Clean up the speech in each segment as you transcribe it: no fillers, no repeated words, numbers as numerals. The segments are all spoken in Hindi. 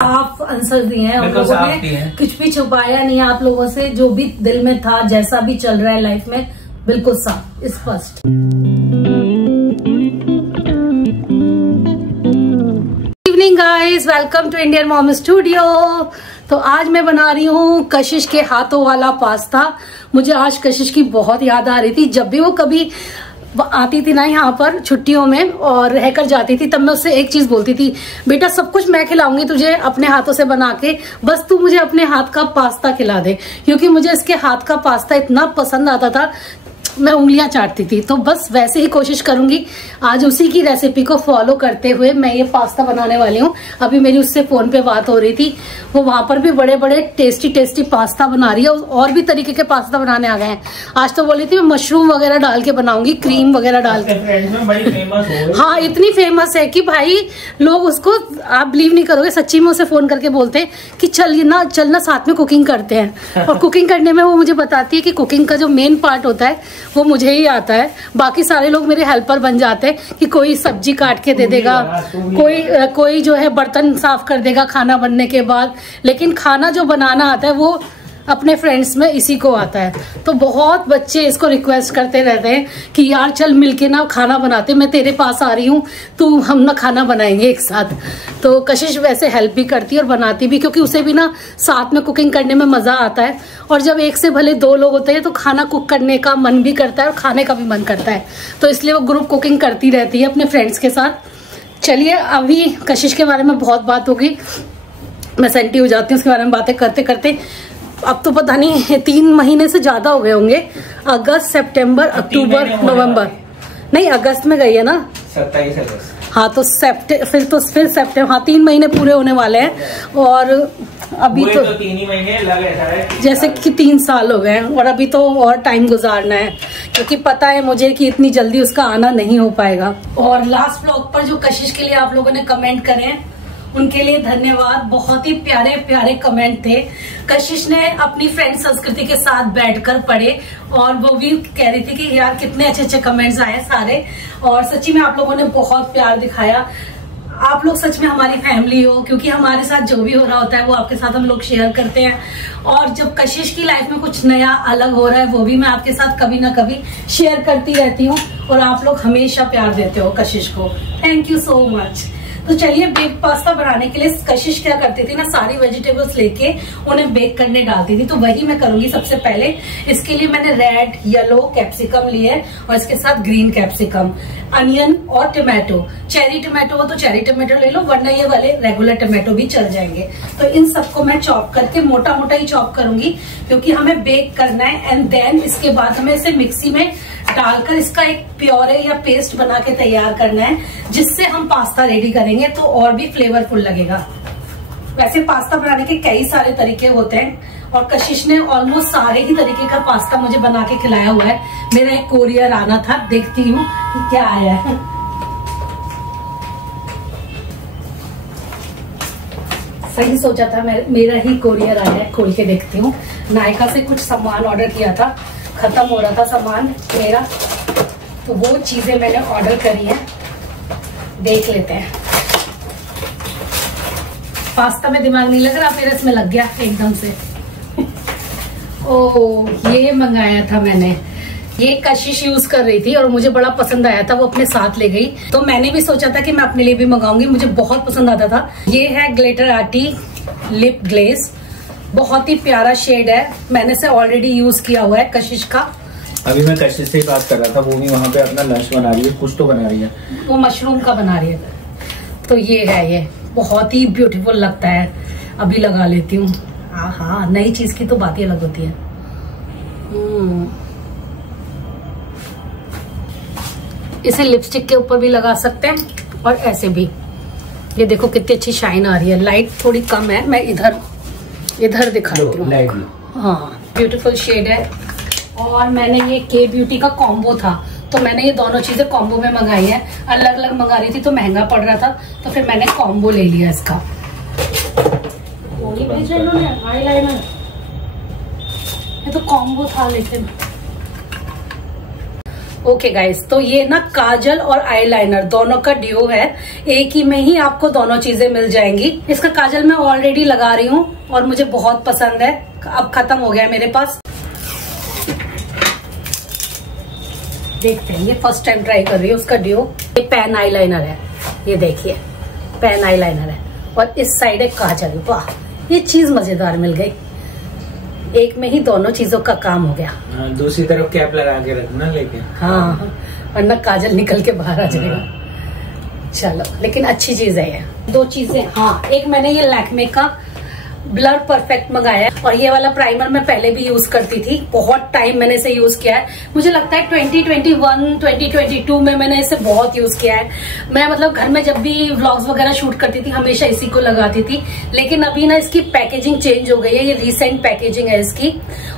साफ आंसर दिए हैं हम लोगों ने, कुछ भी छुपाया नहीं है आप लोगों से। जो भी दिल में था, जैसा भी चल रहा है लाइफ में, बिल्कुल साफ स्पष्ट। Evening guys, welcome to Indian mom studio. तो आज मैं बना रही हूँ कशिश के हाथों वाला पास्ता। मुझे आज कशिश की बहुत याद आ रही थी। जब भी वो कभी आती थी ना यहाँ पर छुट्टियों में और रहकर जाती थी, तब मैं उससे एक चीज बोलती थी, बेटा सब कुछ मैं खिलाऊंगी तुझे अपने हाथों से बना के, बस तू मुझे अपने हाथ का पास्ता खिला दे। क्योंकि मुझे इसके हाथ का पास्ता इतना पसंद आता था, मैं उंगलियां चाटती थी। तो बस वैसे ही कोशिश करूंगी आज उसी की रेसिपी को फॉलो करते हुए मैं ये पास्ता बनाने वाली हूँ। अभी मेरी उससे फोन पे बात हो रही थी, वो वहां पर भी बड़े बड़े टेस्टी टेस्टी पास्ता बना रही है और भी तरीके के पास्ता बनाने आ गए हैं। आज तो बोली थी मैं मशरूम वगैरह डाल के बनाऊंगी, क्रीम वगैरह डाल के। हाँ, इतनी फेमस है कि भाई लोग उसको, आप बिलीव नहीं करोगे, सच्ची में उसे फोन करके बोलते हैं कि चलना साथ में कुकिंग करते हैं। और कुकिंग करने में वो मुझे बताती है कि कुकिंग का जो मेन पार्ट होता है वो मुझे ही आता है, बाकी सारे लोग मेरे हेल्पर बन जाते हैं कि कोई सब्जी काट के दे देगा, कोई जो है बर्तन साफ कर देगा खाना बनने के बाद, लेकिन खाना जो बनाना आता है वो अपने फ्रेंड्स में इसी को आता है। तो बहुत बच्चे इसको रिक्वेस्ट करते रहते हैं कि यार चल मिलके ना खाना बनाते, मैं तेरे पास आ रही हूँ, तू हम ना खाना बनाएंगे एक साथ। तो कशिश वैसे हेल्प भी करती है और बनाती भी, क्योंकि उसे भी ना साथ में कुकिंग करने में मजा आता है। और जब एक से भले दो लोग होते हैं तो खाना कुक करने का मन भी करता है और खाने का भी मन करता है। तो इसलिए वो ग्रुप कुकिंग करती रहती है अपने फ्रेंड्स के साथ। चलिए, अभी कशिश के बारे में बहुत बात होगी, मैं सेंटी हो जाती हूँ उसके बारे में बातें करते करते। अब तो पता नहीं 3 महीने से ज्यादा हो गए होंगे। अगस्त, सितंबर, अक्टूबर, नवंबर, नहीं अगस्त में गई है ना, 27 अगस्त। हाँ तो फिर सितंबर, हाँ 3 महीने पूरे होने वाले हैं। और अभी तो 3 ही महीने लगे हैं, जैसे कि 3 साल हो गए। और अभी तो और टाइम गुजारना है, क्योंकि पता है मुझे कि इतनी जल्दी उसका आना नहीं हो पाएगा। और लास्ट व्लॉग पर जो कशिश के लिए आप लोगों ने कमेंट करे हैं, उनके लिए धन्यवाद। बहुत ही प्यारे प्यारे कमेंट थे। कशिश ने अपनी फ्रेंड संस्कृति के साथ बैठकर पढ़े और वो भी कह रही थी कि यार कितने अच्छे अच्छे कमेंट्स आए सारे। और सच्ची में आप लोगों ने बहुत प्यार दिखाया। आप लोग सच में हमारी फैमिली हो, क्योंकि हमारे साथ जो भी हो रहा होता है वो आपके साथ हम लोग शेयर करते हैं। और जब कशिश की लाइफ में कुछ नया अलग हो रहा है वो भी मैं आपके साथ कभी ना कभी शेयर करती रहती हूँ। और आप लोग हमेशा प्यार देते हो कशिश को, थैंक यू सो मच। तो चलिए, बेक पास्ता बनाने के लिए कशिश क्या करती थी ना, सारी वेजिटेबल्स लेके उन्हें बेक करने डालती थी। तो वही मैं करूंगी सबसे पहले। इसके लिए मैंने रेड, येलो कैप्सिकम लिए और इसके साथ ग्रीन कैप्सिकम, अनियन और टमाटो। चेरी टमाटो हो तो चेरी टमाटो ले लो, वरना ये वाले रेगुलर टमाटो भी चल जाएंगे। तो इन सबको मैं चॉप करके मोटा मोटा ही चॉप करूंगी, क्योंकि हमें बेक करना है। एंड देन इसके बाद हमें इसे मिक्सी में डालकर इसका एक प्योरे या पेस्ट बना के तैयार करना है, जिससे हम पास्ता रेडी करेंगे तो और भी फ्लेवरफुल लगेगा। वैसे पास्ता बनाने के कई सारे तरीके होते हैं और कशिश ने ऑलमोस्ट सारे ही तरीके का पास्ता मुझे बना के खिलाया हुआ है। मेरा एक कोरियर आना था, देखती हूँ कि क्या आया है। सही सोचा था, मेरा ही कोरियर आया है, खोल के देखती हूँ। नायका से कुछ सामान ऑर्डर किया था, खत्म हो रहा था सामान मेरा, तो वो चीजें मैंने ऑर्डर करी है, देख लेते हैं। पास्ता में दिमाग नहीं लग रहा, मेरा इसमें लग गया एकदम से। ओह, ये मंगाया था मैंने, ये कशिश यूज कर रही थी और मुझे बड़ा पसंद आया था, वो अपने साथ ले गई। तो मैंने भी सोचा था कि मैं अपने लिए भी मंगाऊंगी, मुझे बहुत पसंद आता था। ये है ग्लिटर आर्टी लिप ग्लेज, बहुत ही प्यारा शेड है। मैंने इसे ऑलरेडी यूज किया हुआ है कशिश का। अभी मैं कशिश से बात कर रहा था, वो भी वहाँ पे अपना लंच बना रही है, कुछ तो बना रही है, वो मशरूम का बना रही है। तो ये है, ये बहुत ही ब्यूटीफुल लगता है। अभी लगा लेती हूँ। हाँ, नई चीज की तो बात ही अलग होती है। इसे लिपस्टिक के ऊपर भी लगा सकते हैं और ऐसे भी। ये देखो कितनी अच्छी शाइन आ रही है। लाइट थोड़ी कम है, मैं इधर दिखाती हूँ। हाँ, ब्यूटीफुल शेड है। और मैंने ये के ब्यूटी का कॉम्बो था, तो मैंने ये दोनों चीजें कॉम्बो में मंगाई है। अलग अलग मंगा रही थी तो महंगा पड़ रहा था, तो फिर मैंने कॉम्बो ले लिया इसका। भेजा इन्होंने आईलाइनर, ये तो कॉम्बो था। लेकिन ओके गाइस, तो ये ना काजल और आईलाइनर दोनों का ड्यू है। एक ही में ही आपको दोनों चीजें मिल जाएंगी। इसका काजल मैं ऑलरेडी लगा रही हूँ और मुझे बहुत पसंद है। अब खत्म हो गया है मेरे पास। देखते हैं, ये फर्स्ट टाइम ट्राई कर रही हूँ उसका ड्यू। ये पेन आईलाइनर है, ये देखिए पेन आईलाइनर है और इस साइड है काजल। वाह, ये चीज मजेदार मिल गई। एक में ही दोनों चीजों का काम हो गया। दूसरी तरफ कैप लगा के रखना लेके। हाँ, वरना काजल निकल के बाहर आ जाएगा। चलो, लेकिन अच्छी चीज है ये। दो चीजें, हाँ, एक मैंने ये लैक्मे का ब्लर परफेक्ट मंगाया है और ये वाला प्राइमर मैं पहले भी यूज करती थी। बहुत टाइम मैंने इसे यूज किया है। मुझे लगता है 2021 2022 में मैंने इसे बहुत यूज किया है। मैं मतलब घर में जब भी व्लॉग्स वगैरह शूट करती थी हमेशा इसी को लगाती थी। लेकिन अभी ना इसकी पैकेजिंग चेंज हो गई है। ये रिसेंट पैकेजिंग है इसकी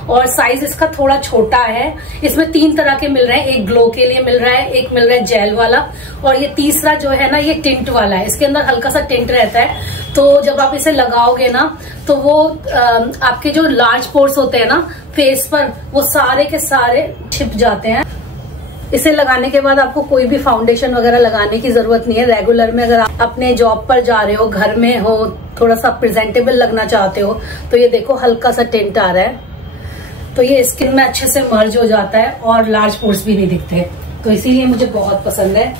और साइज इसका थोड़ा छोटा है। इसमें 3 तरह के मिल रहे हैं। एक ग्लो के लिए मिल रहा है, एक मिल रहा है जेल वाला और ये तीसरा जो है ना ये टिंट वाला है। इसके अंदर हल्का सा टिंट रहता है, तो जब आप इसे लगाओगे ना तो वो आपके जो लार्ज पोर्स होते हैं ना फेस पर, वो सारे के सारे छिप जाते हैं। इसे लगाने के बाद आपको कोई भी फाउंडेशन वगैरह लगाने की जरूरत नहीं है। रेगुलर में अगर आप अपने जॉब पर जा रहे हो, घर में हो, थोड़ा सा प्रेजेंटेबल लगना चाहते हो, तो ये देखो हल्का सा टिंट आ रहा है, तो ये स्किन में अच्छे से मर्ज हो जाता है और लार्ज पोर्स भी नहीं दिखते। तो इसीलिए मुझे बहुत पसंद है।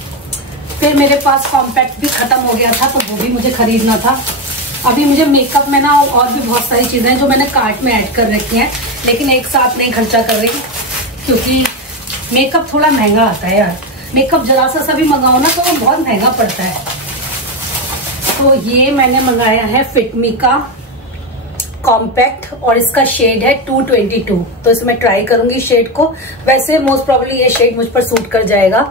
फिर मेरे पास कॉम्पैक्ट भी खत्म हो गया था, तो वो भी मुझे खरीदना था। अभी मुझे मेकअप में ना और भी बहुत सारी चीजें हैं जो मैंने कार्ट में ऐड कर रखी हैं, लेकिन एक साथ नहीं खर्चा कर रही क्योंकि मेकअप थोड़ा महंगा आता है यार। मेकअप जरा सा भी मंगाओ ना तो वो बहुत महंगा पड़ता है। तो ये मैंने मंगाया है फिटमी का कॉम्पैक्ट और इसका शेड है 222। तो इसे मैं ट्राई करूंगी शेड को। वैसे मोस्ट प्रोबेबली ये शेड मुझ पर सूट कर जाएगा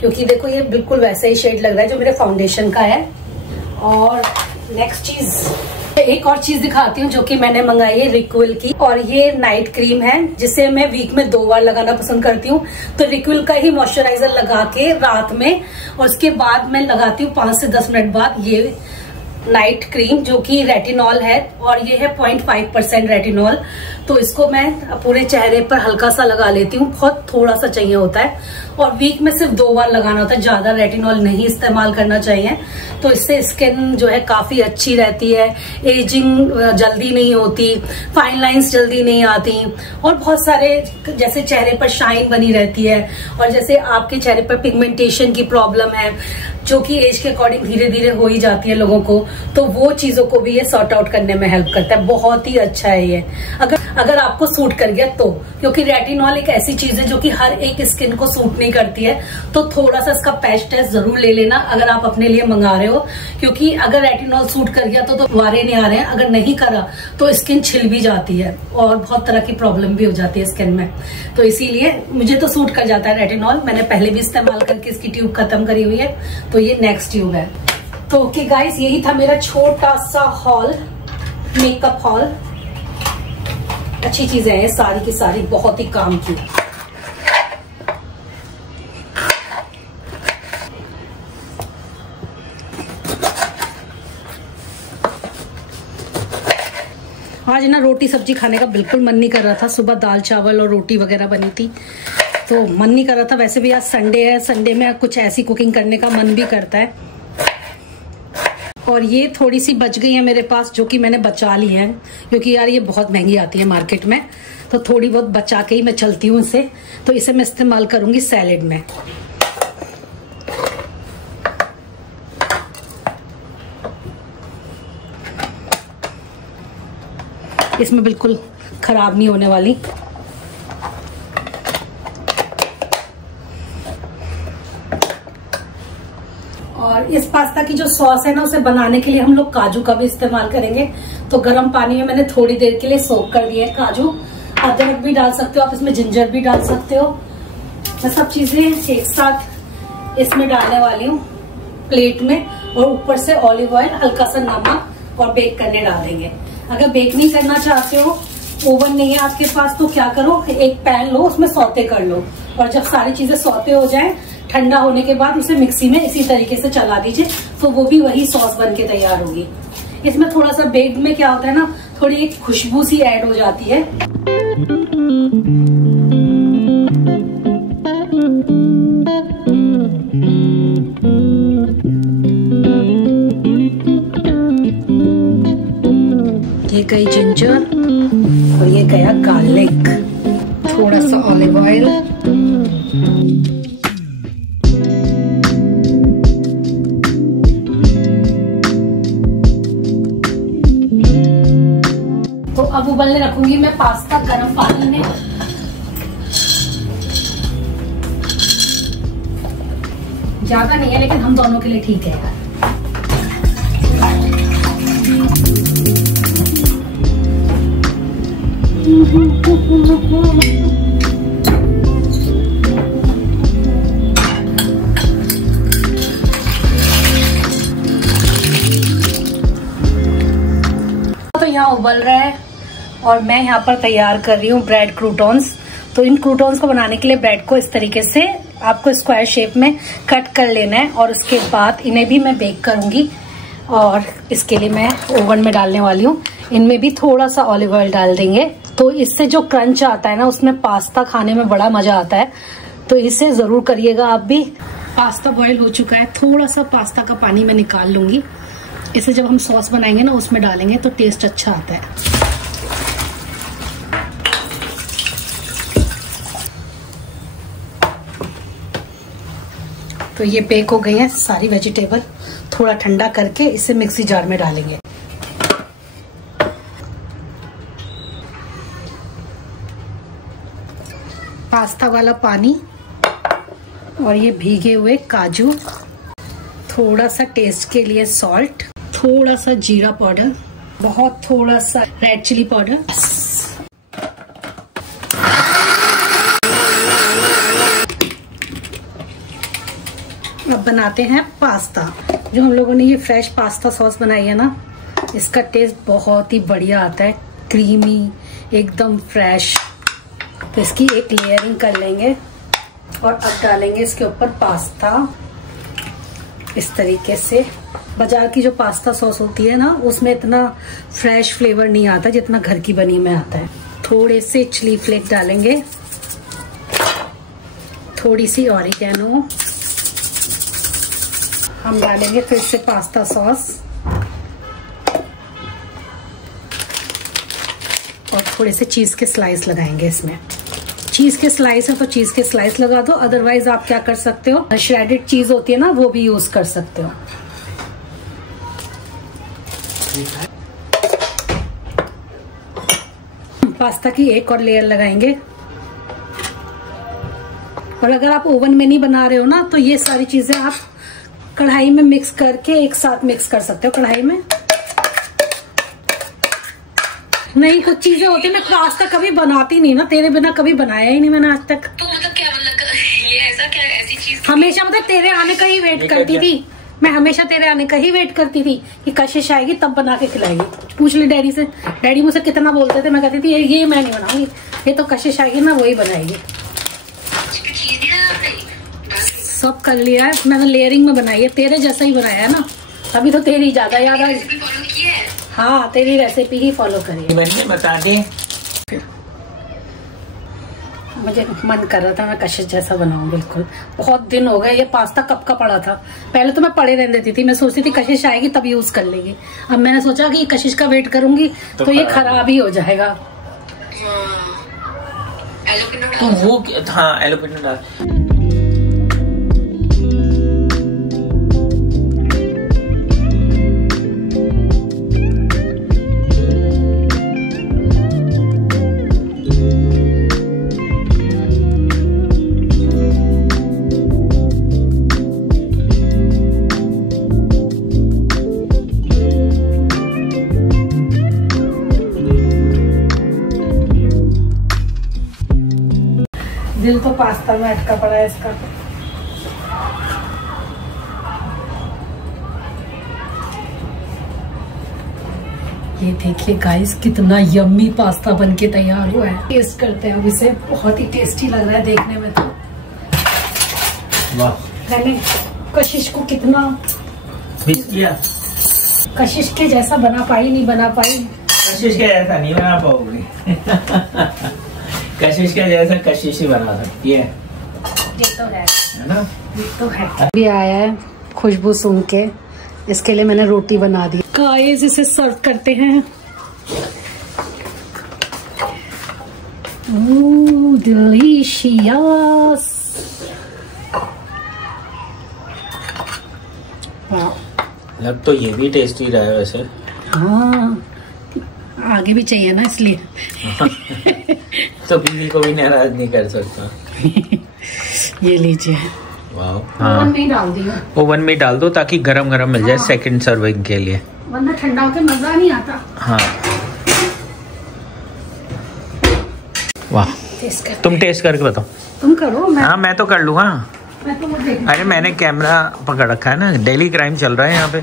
क्योंकि देखो ये बिल्कुल वैसा ही शेड लग रहा है जो मेरे फाउंडेशन का है। और नेक्स्ट चीज, एक और चीज दिखाती हूँ जो कि मैंने मंगाई है रिक्विल की, और ये नाइट क्रीम है जिसे मैं वीक में 2 बार लगाना पसंद करती हूँ। तो रिक्विल का ही मॉइस्चराइजर लगा के रात में और उसके बाद मैं लगाती हूँ 5 से 10 मिनट बाद ये नाइट क्रीम जो कि रेटिनॉल है और ये है 0.5% रेटिनॉल। तो इसको मैं पूरे चेहरे पर हल्का सा लगा लेती हूँ, बहुत थोड़ा सा चाहिए होता है और वीक में सिर्फ 2 बार लगाना होता है। ज्यादा रेटिनॉल नहीं इस्तेमाल करना चाहिए। तो इससे स्किन जो है काफी अच्छी रहती है, एजिंग जल्दी नहीं होती, फाइन लाइंस जल्दी नहीं आती और बहुत सारे जैसे चेहरे पर शाइन बनी रहती है। और जैसे आपके चेहरे पर पिगमेंटेशन की प्रॉब्लम है जो कि एज के अकॉर्डिंग धीरे धीरे हो ही जाती है लोगों को, तो वो चीजों को भी ये सॉर्ट आउट करने में हेल्प करता है। बहुत ही अच्छा है ये अगर आपको सूट कर गया तो, क्योंकि रेटिनॉल एक ऐसी चीज है जो कि हर एक स्किन को सूट नहीं करती है। तो थोड़ा सा इसका पैच टेस्ट जरूर ले लेना अगर आप अपने लिए मंगा रहे हो, क्योंकि अगर रेटिनॉल सूट कर गया तो वारे नहीं आ रहे हैं, अगर नहीं करा तो स्किन छिल भी जाती है और बहुत तरह की प्रॉब्लम भी हो जाती है स्किन में। तो इसीलिए मुझे तो सूट कर जाता है रेटिनॉल। मैंने पहले भी इस्तेमाल करके इसकी ट्यूब खत्म करी हुई है, तो ये नेक्स्ट ट्यूब है। तो ओके गाइस, यही था मेरा छोटा सा हॉल, मेकअप हॉल। अच्छी चीजें हैं सारी की सारी, बहुत ही काम की। आज ना रोटी सब्जी खाने का बिल्कुल मन नहीं कर रहा था। सुबह दाल चावल और रोटी वगैरह बनी थी तो मन नहीं कर रहा था। वैसे भी आज संडे है, संडे में कुछ ऐसी कुकिंग करने का मन भी करता है। और ये थोड़ी सी बच गई है मेरे पास जो कि मैंने बचा ली है, क्योंकि यार ये बहुत महंगी आती है मार्केट में, तो थोड़ी बहुत बचा के ही मैं चलती हूँ इसे। तो इसे मैं इस्तेमाल करूंगी सैलेड में। इसमें बिल्कुल खराब नहीं होने वाली। और इस पास्ता की जो सॉस है ना, उसे बनाने के लिए हम लोग काजू का भी इस्तेमाल करेंगे। तो गर्म पानी में मैंने थोड़ी देर के लिए सोक कर दिए काजू। अदरक भी डाल सकते हो आप इसमें, जिंजर भी डाल सकते हो। मैं सब चीजें एक साथ इसमें डालने वाली हूँ प्लेट में, और ऊपर से ऑलिव ऑयल, हल्का सा नमक और बेक करने डाल देंगे। अगर बेक नहीं करना चाहते हो, ओवन नहीं है आपके पास, तो क्या करो, एक पैन लो, उसमें सौते कर लो, और जब सारी चीजें सौते हो जाएं, ठंडा होने के बाद उसे मिक्सी में इसी तरीके से चला दीजिए, तो वो भी वही सॉस बन के तैयार होगी। इसमें थोड़ा सा बेक में क्या होता है ना, थोड़ी एक खुशबू सी ऐड हो जाती है। ये गई जिंजर और ये गया गार्लिक, थोड़ा सा ऑलिव ऑयल, तो अब उबलने रखूंगी मैं पास्ता गर्म पानी में। ज्यादा नहीं है लेकिन हम दोनों के लिए ठीक है यार। तो यहाँ उबल रहा है और मैं यहाँ पर तैयार कर रही हूँ ब्रेड क्रूटॉन्स। तो इन क्रूटॉन्स को बनाने के लिए ब्रेड को इस तरीके से आपको स्क्वायर शेप में कट कर लेना है और उसके बाद इन्हें भी मैं बेक करूंगी और इसके लिए मैं ओवन में डालने वाली हूँ। इनमें भी थोड़ा सा ऑलिव ऑयल डाल देंगे तो इससे जो क्रंच आता है ना उसमें पास्ता खाने में बड़ा मजा आता है, तो इसे जरूर करिएगा आप भी। पास्ता बॉईल हो चुका है, थोड़ा सा पास्ता का पानी मैं निकाल लूंगी। इसे जब हम सॉस बनाएंगे ना उसमें डालेंगे तो टेस्ट अच्छा आता है। तो ये बेक हो गई है सारी वेजिटेबल। थोड़ा ठंडा करके इसे मिक्सी जार में डालेंगे। पास्ता वाला पानी और ये भीगे हुए काजू, थोड़ा सा टेस्ट के लिए सॉल्ट, थोड़ा सा जीरा पाउडर, बहुत थोड़ा सा रेड चिली पाउडर। अब बनाते हैं पास्ता। जो हम लोगों ने ये फ्रेश पास्ता सॉस बनाई है ना, इसका टेस्ट बहुत ही बढ़िया आता है, क्रीमी एकदम फ्रेश। तो इसकी एक लेयरिंग कर लेंगे और अब डालेंगे इसके ऊपर पास्ता इस तरीके से। बाजार की जो पास्ता सॉस होती है ना उसमें इतना फ्रेश फ्लेवर नहीं आता जितना घर की बनी में आता है। थोड़े से चिली फ्लेक डालेंगे, थोड़ी सी ऑरिगेनो, हम डालेंगे फिर से पास्ता सॉस और थोड़े से चीज के स्लाइस लगाएंगे इसमें। चीज के स्लाइस है तो चीज के स्लाइस लगा दो, अदरवाइज आप क्या कर सकते हो, श्रेडेड चीज होती है ना वो भी यूज कर सकते हो। पास्ता की एक और लेयर लगाएंगे और अगर आप ओवन में नहीं बना रहे हो ना तो ये सारी चीजें आप कढ़ाई में मिक्स करके एक साथ मिक्स कर सकते हो। कढ़ाई में नहीं, कुछ चीजें होती है मैं पास्ता कभी बनाती नहीं ना, तेरे बिना कभी बनाया ही नहीं मैंने आज तक। तो मतलब क्या मतलब ये ऐसा क्या ऐसी चीज हमेशा मतलब तेरे आने का ही वेट करती थी मैं, हमेशा तेरे आने का ही वेट करती थी कि कशिश आएगी तब बना के खिलाएगी। पूछ ले डैडी से, डैडी मुझसे कितना बोलते थे, मैं कहती थी ये मैं नहीं बनाऊंगी, ये तो कशिश आएगी ना वही बनाएगी। सब कर लिया है मैंने, लेयरिंग में बनाई है, तेरे जैसा ही बनाया है ना, अभी तो तेरी ज्यादा याद आ गई। हाँ तेरी रेसिपी ही फॉलो करिए। बता दे, मुझे मन कर रहा था मैं कशिश जैसा बनाऊं, बिल्कुल। बहुत दिन हो गए, ये पास्ता कब का पड़ा था। पहले तो मैं पड़े रहने देती थी, मैं सोचती थी कशिश आएगी तब यूज कर लेगी। अब मैंने सोचा कि कशिश का वेट करूंगी तो ये खराब ही हो जाएगा। तो वो हाँ एलोपेनो डाल। दिल तो पास्ता में अटका पड़ा है इसका। ये देखिए गाइस कितना यम्मी पास्ता बनके तैयार हुआ है। टेस्ट करते हैं अब इसे, बहुत ही टेस्टी लग रहा है देखने में तो। वाह, मैंने कशिश को कितना मिस किया। कशिश के जैसा बना पाई नहीं बना पाई। कशिश के जैसा नहीं बना पाओगे। कशिश के जैसा कशिश ही बना सकती है। ये तो है ना, ये तो है। अभी आया है खुशबू सूंघ के, इसके लिए मैंने रोटी बना दी। गाइस इसे सर्व करते हैं। डिलीशियस। लग तो ये भी टेस्टी रहा है वैसे। हाँ, आगे भी चाहिए ना इसलिए। तो बीवी को भी नाराज नहीं कर सकता। ये लीजिए। वाह। ओवन में डाल दिया। ओवन में डाल दो ताकि गरम गरम मिल जाए सेकंड सर्विंग के लिए, वरना ठंडा होके मजा नहीं आता। हाँ। वाह, तुम टेस्ट करके बताओ। तुम करो। हाँ मैं तो कर लूँगा। मैं तो देख। अरे मैंने कैमरा पकड़ रखा है ना, डेली क्राइम चल रहा है यहाँ पे।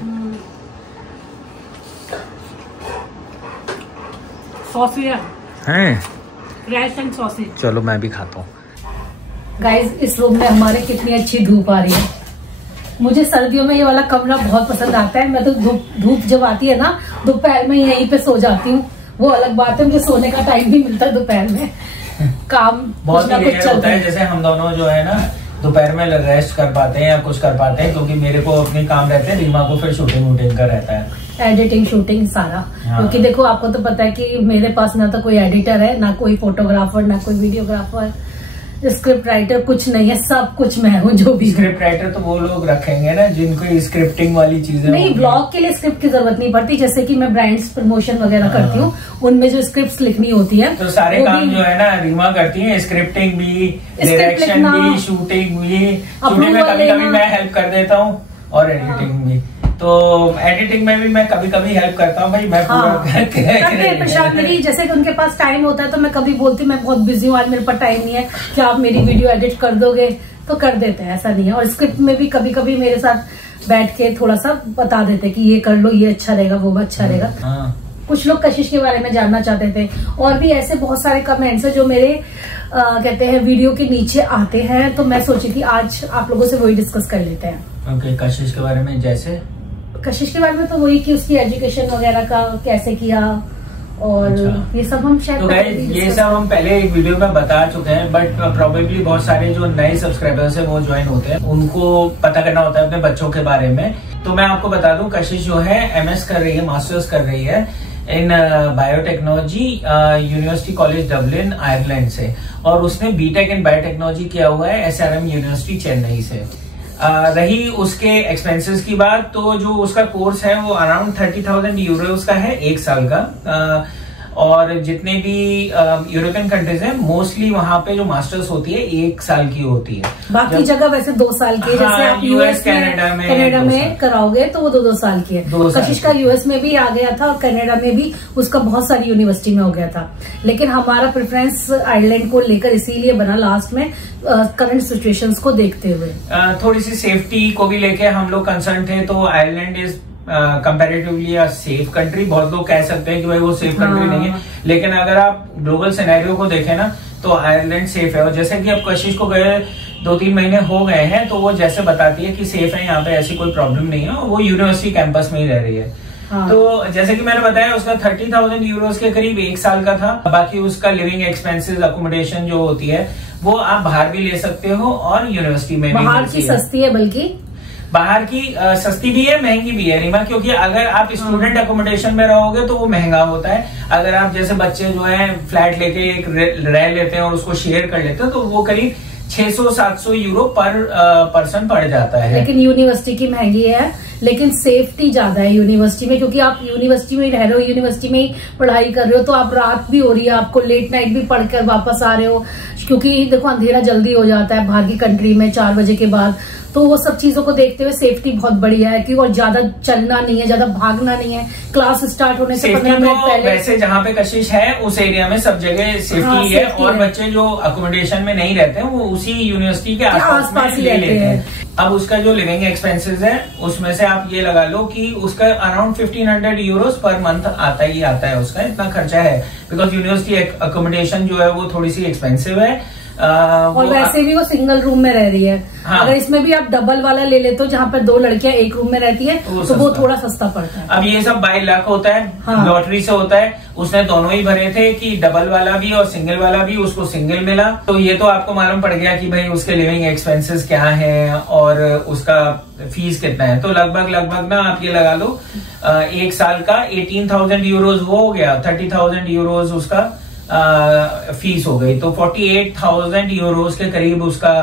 सॉसेज हैं? Rice and sausage. चलो मैं भी खाता हूँ। गाइस इस रूम में हमारे कितनी अच्छी धूप आ रही है। मुझे सर्दियों में ये वाला कमरा बहुत पसंद आता है। मैं तो धूप जब आती है ना दोपहर में यहीं पे सो जाती हूँ। वो अलग बात है, मुझे सोने का टाइम भी मिलता है दोपहर में। काम बहुत कुछ ना कुछ चलता है। जैसे हम दोनों जो है ना दोपहर में रेस्ट कर पाते हैं या कुछ कर पाते हैं, क्योंकि मेरे को अपने काम रहते हैं, रीमा को फिर शूटिंग वूटिंग का रहता है, एडिटिंग शूटिंग सारा। हाँ। क्योंकि देखो आपको तो पता है कि मेरे पास ना तो कोई एडिटर है, ना कोई फोटोग्राफर, ना कोई वीडियोग्राफर, स्क्रिप्ट राइटर, कुछ नहीं है। सब कुछ मैं हूँ। जो भी स्क्रिप्ट राइटर तो वो लोग रखेंगे ना जिनको स्क्रिप्टिंग वाली चीजें नहीं, ब्लॉग के लिए स्क्रिप्ट की जरूरत नहीं पड़ती। जैसे कि मैं ब्रांड्स प्रमोशन वगैरह करती हूँ, उनमें जो स्क्रिप्ट लिखनी होती है तो सारे काम जो है ना रीमा करती है। स्क्रिप्टिंग भी, डायरेक्शन भी, शूटिंग भी। शूटिंग में कभी कभी मैं हेल्प कर देता हूँ और एडिटिंग भी। तो एडिटिंग में भी मैं कभी कभी हेल्प करता हूँ भाई। मैं प्रशांत मेरी जैसे कि उनके पास टाइम होता है तो मैं कभी बोलती मैं बहुत बिजी हूँ, आज मेरे पास टाइम नहीं है, क्या आप मेरी वीडियो एडिट कर दोगे, तो कर देते हैं। ऐसा नहीं है। और स्क्रिप्ट में भी कभी कभी मेरे साथ बैठ के थोड़ा सा बता देते कि ये कर लो, ये अच्छा रहेगा, वो अच्छा रहेगा। कुछ लोग कशिश के बारे में जानना चाहते थे और भी ऐसे बहुत सारे कमेंट्स है जो मेरे कहते हैं वीडियो के नीचे आते हैं। तो मैं सोची थी आज आप लोगों से वही डिस्कस कर लेते हैं। ओके, कशिश के बारे में जैसे कशिश के बारे में तो वही कि उसकी एजुकेशन वगैरह का कैसे किया और अच्छा। ये सब हम शायद तो ये सब हम पहले एक वीडियो में बता चुके हैं, बट प्रोबेबली बहुत सारे जो नए सब्सक्राइबर्स है वो ज्वाइन होते हैं, उनको पता करना होता है अपने बच्चों के बारे में। तो मैं आपको बता दूं, कशिश जो है MS कर रही है, मास्टर्स कर रही है इन biotechnology university college Dublin Ireland से, और उसने बीटेक इन बायोटेक्नोलॉजी किया हुआ है SRM यूनिवर्सिटी चेन्नई से। रही उसके एक्सपेंसेस की बात, तो जो उसका कोर्स है वो अराउंड 30,000 यूरोज का है 1 साल का। और जितने भी यूरोपियन कंट्रीज हैं मोस्टली वहां पे जो मास्टर्स होती है 1 साल की होती है। बाकी जगह वैसे 2 साल की है। जैसे आप यूएस कनाडा में कराओगे तो वो 2 साल की है। कशिश का यूएस में भी आ गया था और कनाडा में भी उसका बहुत सारी यूनिवर्सिटी में हो गया था, लेकिन हमारा प्रेफरेंस आयरलैंड को लेकर इसीलिए बना लास्ट में करंट सिचुएशंस को देखते हुए। थोड़ी सी सेफ्टी को भी लेके हम लोग कंसर्न थे, तो Ireland is comparatively safe country. बहुत लोग कह सकते हैं कि भाई वो सेफ कंट्री नहीं है, लेकिन अगर आप ग्लोबल सिनेरियो को देखें ना तो आयरलैंड सेफ है। और जैसे कि अब कशिश को गए 2-3 महीने हो गए हैं, तो वो जैसे बताती है कि सेफ है, यहाँ पे ऐसी कोई प्रॉब्लम नहीं है, वो यूनिवर्सिटी कैंपस में ही रह रही है। तो जैसे कि मैंने बताया उसका 30,000 यूरोज के करीब 1 साल का था। बाकी उसका लिविंग एक्सपेंसेस, अकोमोडेशन जो होती है वो आप बाहर भी ले सकते हो और यूनिवर्सिटी में भी। बाहर की सस्ती है, बल्कि बाहर की सस्ती भी है, महंगी भी है रीमा, क्योंकि अगर आप स्टूडेंट अकोमोडेशन में रहोगे तो वो महंगा होता है। अगर आप जैसे बच्चे जो है फ्लैट लेके एक रह लेते हैं और उसको शेयर कर लेते हैं तो वो करीब 600-700 यूरो पर पर्सन पड़ जाता है। लेकिन यूनिवर्सिटी की महंगी है, लेकिन सेफ्टी ज्यादा है यूनिवर्सिटी में, क्योंकि आप यूनिवर्सिटी में ही रह रहे हो, यूनिवर्सिटी में ही पढ़ाई कर रहे हो, तो आप रात भी हो रही है, आपको लेट नाइट भी पढ़कर वापस आ रहे हो, क्योंकि देखो अंधेरा जल्दी हो जाता है बाहर की कंट्री में 4 बजे के बाद। तो वो सब चीजों को देखते हुए सेफ्टी बहुत बढ़िया है कि और ज्यादा चलना नहीं है, ज्यादा भागना नहीं है। क्लास स्टार्ट होने से 15 मिनट पहले वैसे जहाँ पे कशिश है उस एरिया में सब जगह सेफ्टी है, और बच्चे जो अकोमोडेशन में नहीं रहते हैं वो उसी यूनिवर्सिटी के आसपास ही लेते हैं। अब उसका जो लिविंग एक्सपेंसेस है उसमें से आप ये लगा लो कि उसका अराउंड 1500 यूरोज पर मंथ आता ही आता है, उसका इतना खर्चा है, बिकॉज यूनिवर्सिटी अकोमोडेशन जो है वो थोड़ी सी एक्सपेंसिव है। और वैसे भी वो सिंगल रूम में रह रही है। हाँ। अगर इसमें भी आप डबल वाला ले लेते हो जहाँ पर 2 लड़कियां एक रूम में रहती है तो वो थोड़ा सस्ता पड़ता है। अब ये सब बाय लक होता है। हाँ। लॉटरी से होता है। उसने दोनों ही भरे थे कि डबल वाला भी और सिंगल वाला भी, उसको सिंगल मिला। तो ये तो आपको मालूम पड़ गया कि भाई उसके लिविंग एक्सपेंसेस क्या है और उसका फीस कितना है। तो लगभग ना आप ये लगा लो 1 साल का 18,000 यूरोज वो हो गया, 30,000 यूरोज उसका फीस हो गई। तो 48,000 यूरोज के करीब उसका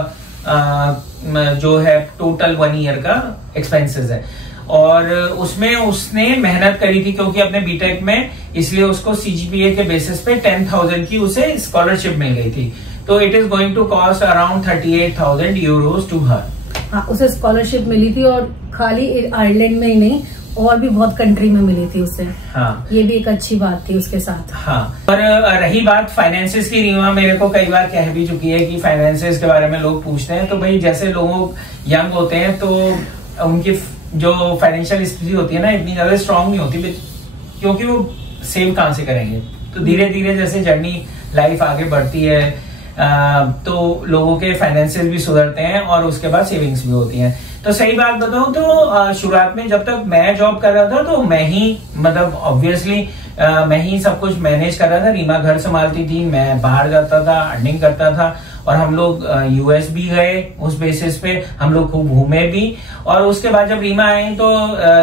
जो है टोटल 1 ईयर का एक्सपेंसेस है। और उसमें उसने मेहनत करी थी क्योंकि अपने बीटेक में, इसलिए उसको सीजीपीए के बेसिस पे 10,000 की उसे स्कॉलरशिप मिल गई थी। तो it is going to cost around 38,000 euros to her. हाँ, उसे स्कॉलरशिप मिली थी और खाली आयरलैंड में ही नहीं और भी बहुत कंट्री में मिली थी उसे। हाँ, ये भी एक अच्छी बात थी उसके साथ। हाँ, पर रही बात फाइनेंसेस की, रीमा मेरे को कई बार कह भी चुकी है कि फाइनेंसेस के बारे में लोग पूछते हैं। तो भाई जैसे लोग यंग होते हैं तो उनकी जो फाइनेंशियल स्थिति होती है ना इतनी ज्यादा स्ट्रांग नहीं होती, क्योंकि वो सेव कहाँ से करेंगे। तो धीरे धीरे जैसे जर्नी लाइफ आगे बढ़ती है तो लोगों के फाइनेंसेस भी सुधरते हैं और उसके बाद सेविंग्स भी होती हैं। तो सही बात बताऊं तो शुरुआत में जब तक मैं जॉब कर रहा था तो मैं ही मतलब ऑब्वियसली मैं ही सब कुछ मैनेज कर रहा था। रीमा घर संभालती थी, मैं बाहर जाता था, अर्निंग करता था और हम लोग यूएस भी गए। उस बेसिस पे हम लोग खूब घूमे भी। और उसके बाद जब रीमा आई तो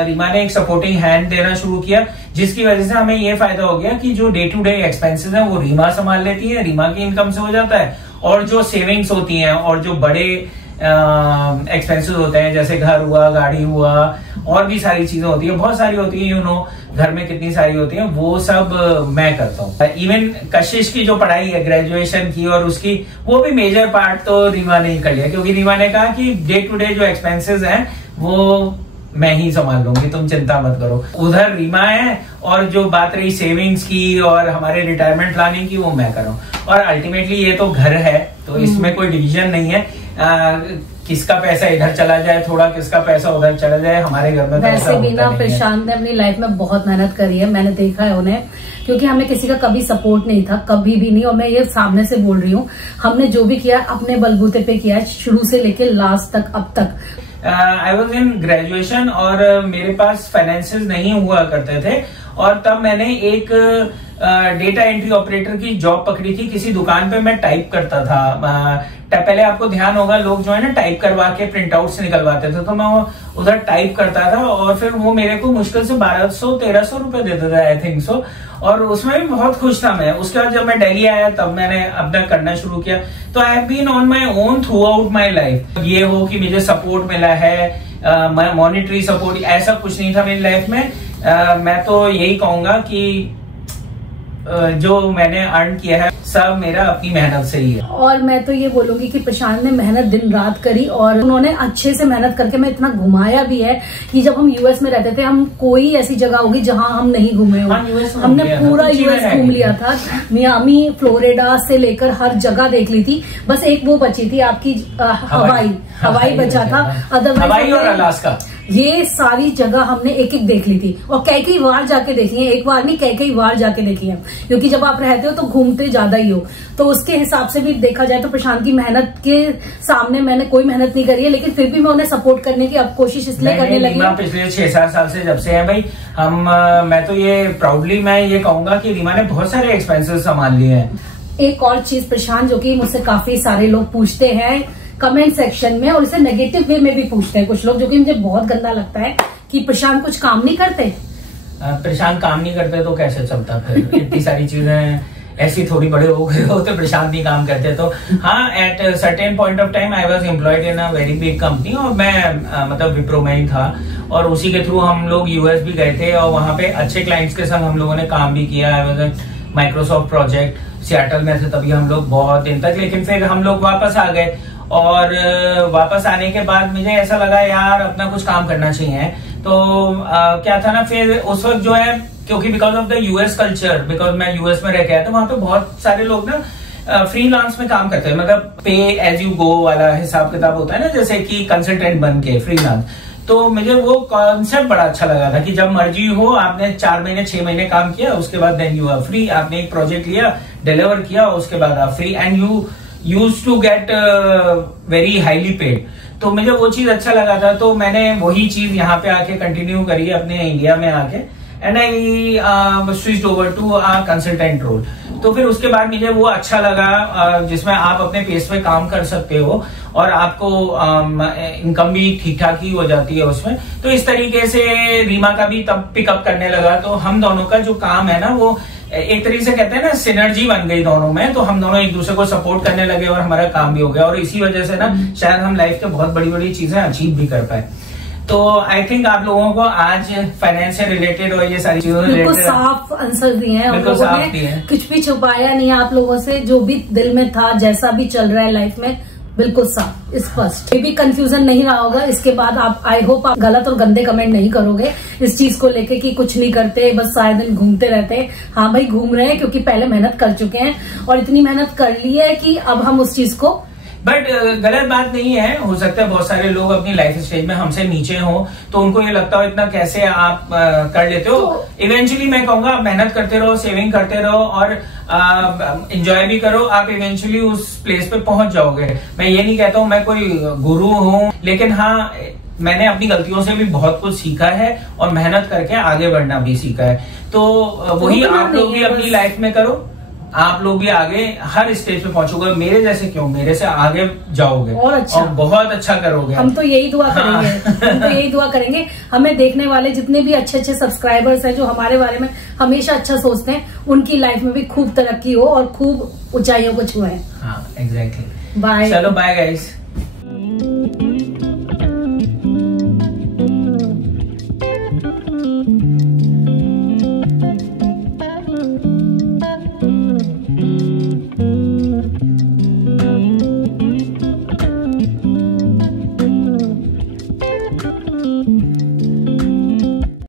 रीमा ने एक सपोर्टिंग हैंड देना शुरू किया, जिसकी वजह से हमें ये फायदा हो गया कि जो डे टू डे एक्सपेंसेस हैं वो रीमा संभाल लेती है, रीमा की इनकम से हो जाता है। और जो सेविंग्स होती हैं और जो बड़े एक्सपेंसेस होते हैं जैसे घर हुआ, गाड़ी हुआ, और भी सारी चीजें होती है, बहुत सारी होती है, यू नो घर में कितनी सारी होती है, वो सब मैं करता हूँ। इवन कशिश की जो पढ़ाई है ग्रेजुएशन की और उसकी वो भी मेजर पार्ट तो रीमा ने ही कर लिया, क्योंकि रीमा ने कहा कि डे टू डे जो एक्सपेंसेस हैं वो मैं ही संभाल लूंगी, तुम चिंता मत करो। उधर रीमा है और जो बात रही सेविंग्स की और हमारे रिटायरमेंट प्लानिंग की वो मैं कर रहा हूँ। और अल्टीमेटली ये तो घर है तो इसमें कोई डिवीजन नहीं है, किसका पैसा इधर चला जाए थोड़ा, किसका पैसा उधर चला जाए, हमारे घर में वैसे भी ना प्रशांत ने अपनी लाइफ में बहुत मेहनत करी है, मैंने देखा है उन्हें, क्योंकि हमें किसी का कभी सपोर्ट नहीं था, कभी भी नहीं। और मैं ये सामने से बोल रही हूँ, हमने जो भी किया अपने बलबूते पे किया है, शुरू से लेके लास्ट तक अब तक। आई वॉज इन ग्रेजुएशन और मेरे पास फाइनेंसेस नहीं हुआ करते थे और तब मैंने एक डेटा एंट्री ऑपरेटर की जॉब पकड़ी थी। किसी दुकान पे मैं टाइप करता था। पहले आपको ध्यान होगा लोग जो है ना टाइप करवा के प्रिंट आउट से निकलवाते थे, तो मैं उधर टाइप करता था और फिर वो मेरे को मुश्किल से 1200-1300 रुपए देते थे, आई थिंक सो। और उसमें भी बहुत खुश था मैं। उसके बाद जब मैं दिल्ली आया तब मैंने अपना करना शुरू किया। तो I have been on my own throughout my life. ये हो कि मुझे सपोर्ट मिला है, मॉनिटरी सपोर्ट, ऐसा कुछ नहीं था मेरी लाइफ में। मैं तो यही कहूंगा कि जो मैंने अर्न किया है सब मेरा अपनी मेहनत से ही है। और मैं तो ये बोलूंगी कि प्रशांत ने मेहनत दिन रात करी और उन्होंने अच्छे से मेहनत करके मैं इतना घुमाया भी है कि जब हम यूएस में रहते थे, हम कोई ऐसी जगह होगी जहां हम नहीं घूमे हो। हमने पूरा यूएस घूम लिया था, मियामी, फ्लोरिडा से लेकर हर जगह देख ली थी। बस एक वो बची थी आपकी हवाई बचा था, अदरवाइज और अलास्का, ये सारी जगह हमने एक एक देख ली थी और कई बार जाके देखी है, एक बार नहीं कई बार जाके देखी है, क्योंकि जब आप रहते हो तो घूमते ज्यादा ही हो। तो उसके हिसाब से भी देखा जाए तो प्रशांत की मेहनत के सामने मैंने कोई मेहनत नहीं करी है, लेकिन फिर भी मैं उन्हें सपोर्ट करने की अब कोशिश इसलिए करने लगी। पिछले 6-7 साल से जब से है भाई मैं तो ये प्राउडली मैं ये कहूंगा कि रीमा ने बहुत सारे एक्सपेंसेस संभाल लिए हैं। एक और चीज प्रशांत, जो कि मुझसे काफी सारे लोग पूछते हैं कमेंट सेक्शन में और इसे नेगेटिव वे में भी पूछते हैं कुछ लोग, जो कि मुझे बहुत गंदा लगता है, कि प्रशांत कुछ काम नहीं करते। प्रशांत काम नहीं करते तो कैसे चलता फिर? इतनी सारी चीजें ऐसी थोड़ी बड़े हो गए हो तो प्रशांत नहीं काम करते। तो हाँ, at certain point of time I was employed in a very big company और मैं मतलब विप्रो में ही था और उसी के थ्रू हम लोग यूएस भी गए थे और वहां पे अच्छे क्लाइंट्स के संग हम लोगों ने काम भी किया। I was Microsoft project Seattle में थे तभी हम लोग बहुत दिन तक, लेकिन फिर हम लोग वापस आ गए और वापस आने के बाद मुझे ऐसा लगा यार अपना कुछ काम करना चाहिए। तो क्या था ना, फिर उस वक्त जो है, क्योंकि because of the US culture, because मैं यूएस में रह के आया तो वहां पे बहुत सारे लोग ना फ्रीलांस में काम करते हैं, मतलब पे एज यू गो वाला हिसाब किताब होता है ना, जैसे कि कंसल्टेंट बन के फ्रीलांस। तो मुझे वो कॉन्सेप्ट बड़ा अच्छा लगा था कि जब मर्जी हो, आपने 4 महीने 6 महीने काम किया, उसके बाद देन यू आर फ्री। आपने एक प्रोजेक्ट लिया, डिलीवर किया, उसके बाद आप free and you used to get very highly paid. तो मुझे वो चीज अच्छा लगा था, तो मैंने वही चीज यहाँ पे आके कंटिन्यू करी अपने इंडिया में आके, and I switched over to consultant role. तो फिर उसके बाद मुझे वो अच्छा लगा जिसमें आप अपने पेस पे काम कर सकते हो और आपको इनकम भी ठीक ठाक ही हो जाती है उसमें। तो इस तरीके से रीमा का भी तब पिकअप करने लगा। तो हम दोनों का जो काम है ना, वो एक तरीके से कहते हैं ना, सिनर्जी बन गई दोनों में। तो हम दोनों एक दूसरे को सपोर्ट करने लगे और हमारा काम भी हो गया, और इसी वजह से ना शायद हम लाइफ के बहुत बड़ी बड़ी चीजें अचीव भी कर पाए। तो आई थिंक आप लोगों को आज फाइनेंस से रिलेटेड और ये सारी चीजों बिल्कुल साफ आंसर दिए हैं, बिल्कुल साफ दिए हैं, कुछ भी छुपाया नहीं है आप लोगों से। जो भी दिल में था, जैसा भी चल रहा है लाइफ में, बिल्कुल साफ स्पष्ट, कोई भी कंफ्यूजन नहीं रहा होगा। इसके बाद आप, आई होप आप गलत और गंदे कमेंट नहीं करोगे इस चीज को लेके कि कुछ नहीं करते, बस सारे दिन घूमते रहते हैं। हाँ भाई, घूम रहे हैं क्योंकि पहले मेहनत कर चुके हैं और इतनी मेहनत कर ली है कि अब हम उस चीज को, बट गलत बात नहीं है। हो सकता है बहुत सारे लोग अपनी लाइफ स्टेज में हमसे नीचे हो, तो उनको ये लगता हो इतना कैसे आप कर लेते हो। इवेंचुअली मैं कहूंगा आप मेहनत करते रहो, सेविंग करते रहो और एंजॉय भी करो, आप इवेंचुअली उस प्लेस पे पहुंच जाओगे। मैं ये नहीं कहता हूँ मैं कोई गुरु हूँ, लेकिन हाँ, मैंने अपनी गलतियों से भी बहुत कुछ सीखा है और मेहनत करके आगे बढ़ना भी सीखा है। तो वही आप लोग भी अपनी लाइफ में करो, आप लोग भी आगे हर स्टेज पे पहुंचोगे। मेरे जैसे क्यों, मेरे से आगे जाओगे और अच्छा, और बहुत अच्छा करोगे। हम तो यही दुआ करेंगे। हम तो यही दुआ करेंगे। हमें देखने वाले जितने भी अच्छे अच्छे सब्सक्राइबर्स हैं, जो हमारे बारे में हमेशा अच्छा सोचते हैं, उनकी लाइफ में भी खूब तरक्की हो और खूब ऊंचाइयों को छुए। हाँ, एग्जैक्टली। बाय, चलो बाय गाइस।